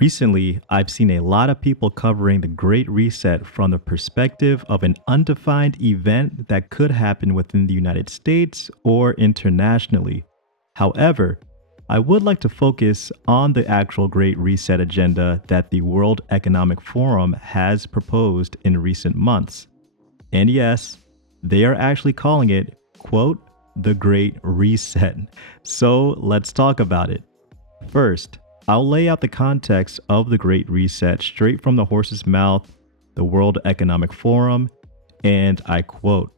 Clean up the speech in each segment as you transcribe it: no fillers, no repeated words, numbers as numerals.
Recently, I've seen a lot of people covering the Great Reset from the perspective of an undefined event that could happen within the United States or internationally. However, I would like to focus on the actual Great Reset agenda that the World Economic Forum has proposed in recent months. And yes, they are actually calling it, quote, the Great Reset. So let's talk about it. First, I'll lay out the context of the Great Reset straight from the horse's mouth, the World Economic Forum, and I quote: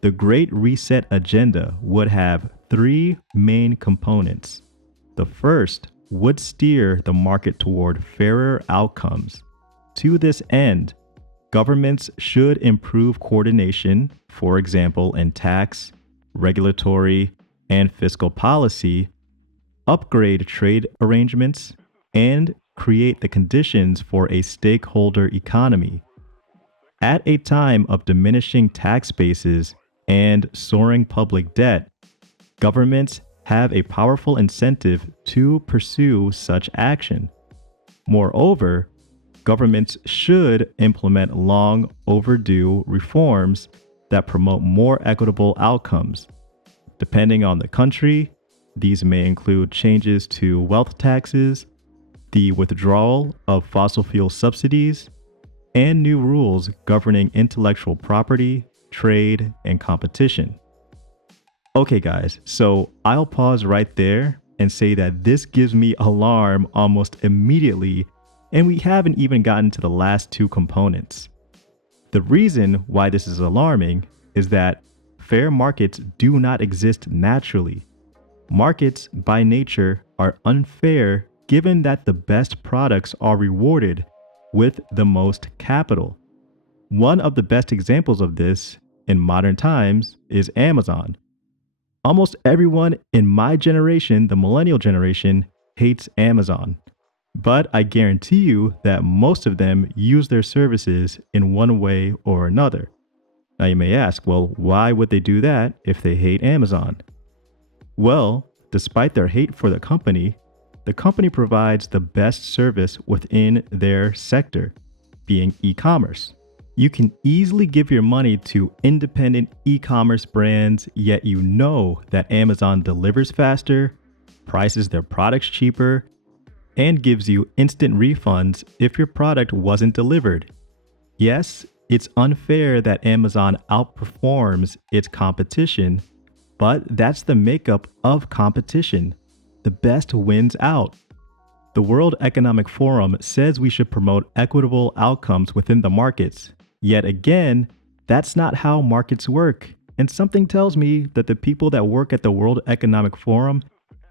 the Great Reset agenda would have three main components. The first would steer the market toward fairer outcomes. To this end, governments should improve coordination, for example, in tax, regulatory, and fiscal policy, upgrade trade arrangements, and create the conditions for a stakeholder economy. At a time of diminishing tax bases and soaring public debt, governments have a powerful incentive to pursue such action. Moreover, governments should implement long overdue reforms that promote more equitable outcomes. Depending on the country, these may include changes to wealth taxes, the withdrawal of fossil fuel subsidies, and new rules governing intellectual property, trade, and competition. Okay, guys, so I'll pause right there and say that this gives me alarm almost immediately, and we haven't even gotten to the last two components. The reason why this is alarming is that fair markets do not exist naturally. Markets, by nature, are unfair given that the best products are rewarded with the most capital. One of the best examples of this in modern times is Amazon. Almost everyone in my generation, the millennial generation, hates Amazon. But I guarantee you that most of them use their services in one way or another. Now you may ask, well, why would they do that if they hate Amazon? Well, despite their hate for the company provides the best service within their sector, being e-commerce. You can easily give your money to independent e-commerce brands, yet you know that Amazon delivers faster, prices their products cheaper, and gives you instant refunds if your product wasn't delivered. Yes, it's unfair that Amazon outperforms its competition, but that's the makeup of competition. The best wins out. The World Economic Forum says we should promote equitable outcomes within the markets. Yet again, that's not how markets work. And something tells me that the people that work at the World Economic Forum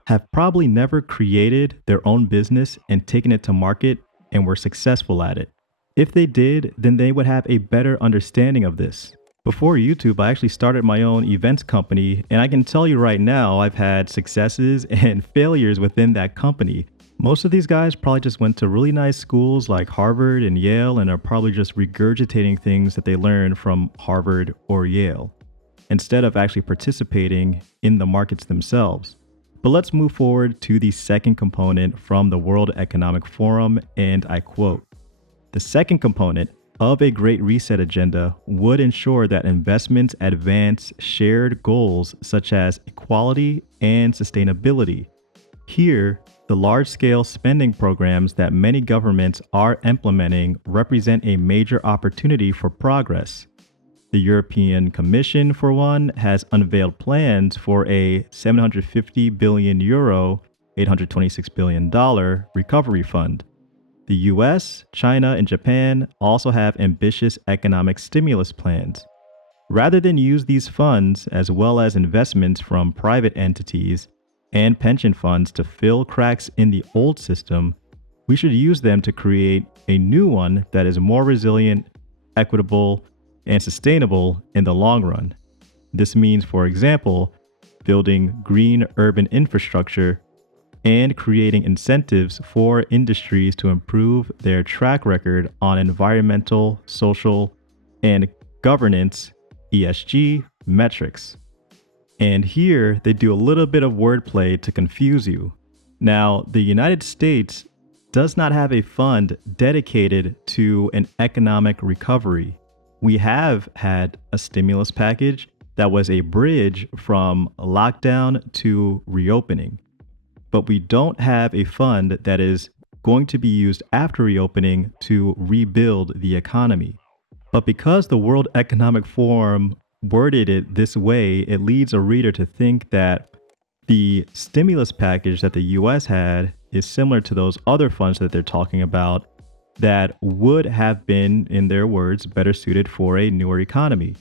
have probably never created their own business and taken it to market and were successful at it. If they did, then they would have a better understanding of this. Before YouTube, I actually started my own events company, and I can tell you right now, I've had successes and failures within that company. Most of these guys probably just went to really nice schools like Harvard and Yale and are probably just regurgitating things that they learned from Harvard or Yale, instead of actually participating in the markets themselves. But let's move forward to the second component from the World Economic Forum, and I quote: the second component of a Great Reset agenda would ensure that investments advance shared goals such as equality and sustainability. Here, the large-scale spending programs that many governments are implementing represent a major opportunity for progress. The European Commission, for one, has unveiled plans for a €750 billion, $826 billion recovery fund. The US, China, and Japan also have ambitious economic stimulus plans. Rather than use these funds, as well as investments from private entities and pension funds to fill cracks in the old system, we should use them to create a new one that is more resilient, equitable, and sustainable in the long run. This means, for example, building green urban infrastructure and creating incentives for industries to improve their track record on environmental, social, and governance (ESG) metrics. And here they do a little bit of wordplay to confuse you. Now, the United States does not have a fund dedicated to an economic recovery. We have had a stimulus package that was a bridge from lockdown to reopening, but we don't have a fund that is going to be used after reopening to rebuild the economy. But because the World Economic Forum worded it this way, it leads a reader to think that the stimulus package that the US had is similar to those other funds that they're talking about that would have been, in their words, better suited for a newer economy.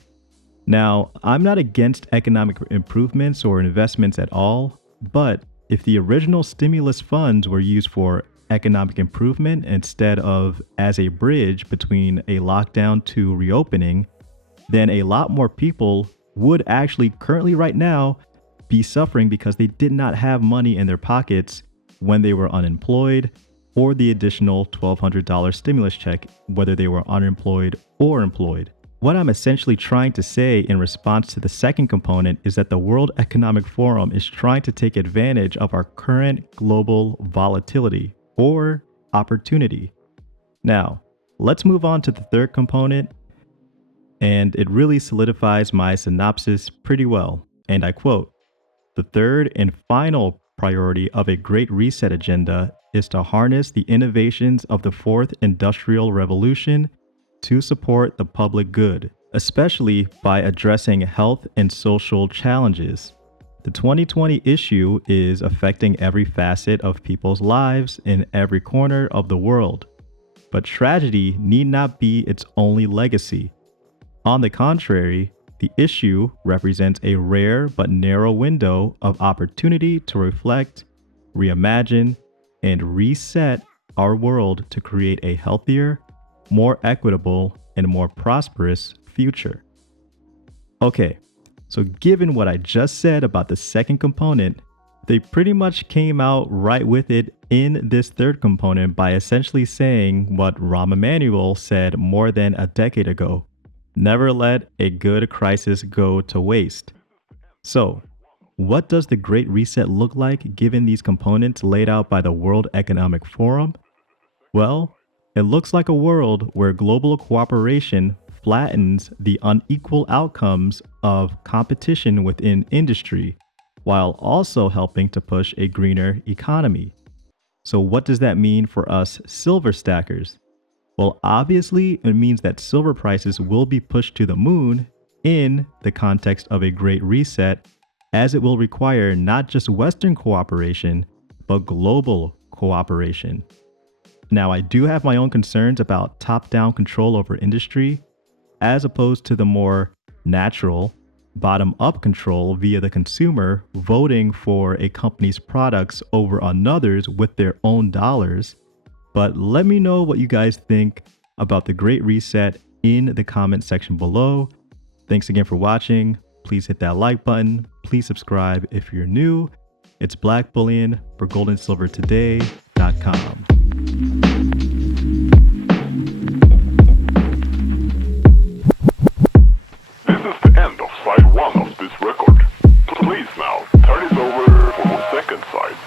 Now, I'm not against economic improvements or investments at all, but if the original stimulus funds were used for economic improvement instead of as a bridge between a lockdown to reopening, then a lot more people would actually currently right now be suffering because they did not have money in their pockets when they were unemployed, or the additional $1,200 stimulus check, whether they were unemployed or employed. What I'm essentially trying to say in response to the second component is that the World Economic Forum is trying to take advantage of our current global volatility or opportunity. Now, let's move on to the third component, and it really solidifies my synopsis pretty well. And I quote, "The third and final priority of a Great Reset agenda is to harness the innovations of the fourth industrial revolution to support the public good, especially by addressing health and social challenges. The 2020 issue is affecting every facet of people's lives in every corner of the world. But tragedy need not be its only legacy. On the contrary, the issue represents a rare but narrow window of opportunity to reflect, reimagine, and reset our world to create a healthier, more equitable, and more prosperous future." Okay, so given what I just said about the second component, they pretty much came out right with it in this third component by essentially saying what Rahm Emanuel said more than a decade ago: never let a good crisis go to waste. So, what does the Great Reset look like given these components laid out by the World Economic Forum? Well, it looks like a world where global cooperation flattens the unequal outcomes of competition within industry, while also helping to push a greener economy. So what does that mean for us silver stackers? Well, obviously, it means that silver prices will be pushed to the moon in the context of a Great Reset, as it will require not just Western cooperation, but global cooperation. Now, I do have my own concerns about top-down control over industry, as opposed to the more natural, bottom-up control via the consumer voting for a company's products over another's with their own dollars. But let me know what you guys think about the Great Reset in the comment section below. Thanks again for watching. Please hit that like button. Please subscribe if you're new. It's Black Bullion for goldandsilvertoday.com.